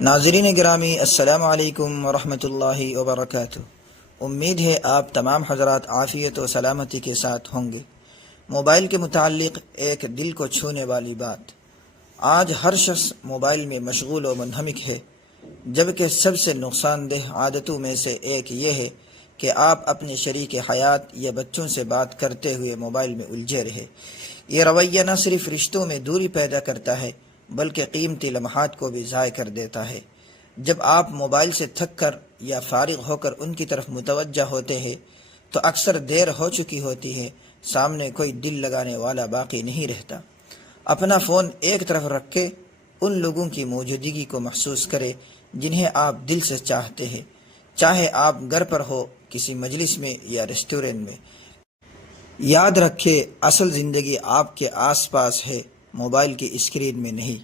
ناظرین گرامی، السلام علیکم ورحمۃ اللہ وبرکاتہ۔ امید ہے آپ تمام حضرات عافیت و سلامتی کے ساتھ ہوں گے۔ موبائل کے متعلق ایک دل کو چھونے والی بات، آج ہر شخص موبائل میں مشغول و منہمک ہے، جبکہ سب سے نقصان دہ عادتوں میں سے ایک یہ ہے کہ آپ اپنے شریک حیات یا بچوں سے بات کرتے ہوئے موبائل میں الجھے رہے۔ یہ رویہ نہ صرف رشتوں میں دوری پیدا کرتا ہے بلکہ قیمتی لمحات کو بھی ضائع کر دیتا ہے۔ جب آپ موبائل سے تھک کر یا فارغ ہو کر ان کی طرف متوجہ ہوتے ہیں تو اکثر دیر ہو چکی ہوتی ہے، سامنے کوئی دل لگانے والا باقی نہیں رہتا۔ اپنا فون ایک طرف رکھ کے ان لوگوں کی موجودگی کو محسوس کرے جنہیں آپ دل سے چاہتے ہیں، چاہے آپ گھر پر ہو، کسی مجلس میں یا ریسٹورنٹ میں۔ یاد رکھے، اصل زندگی آپ کے آس پاس ہے، موبائل کی اسکرین میں نہیں۔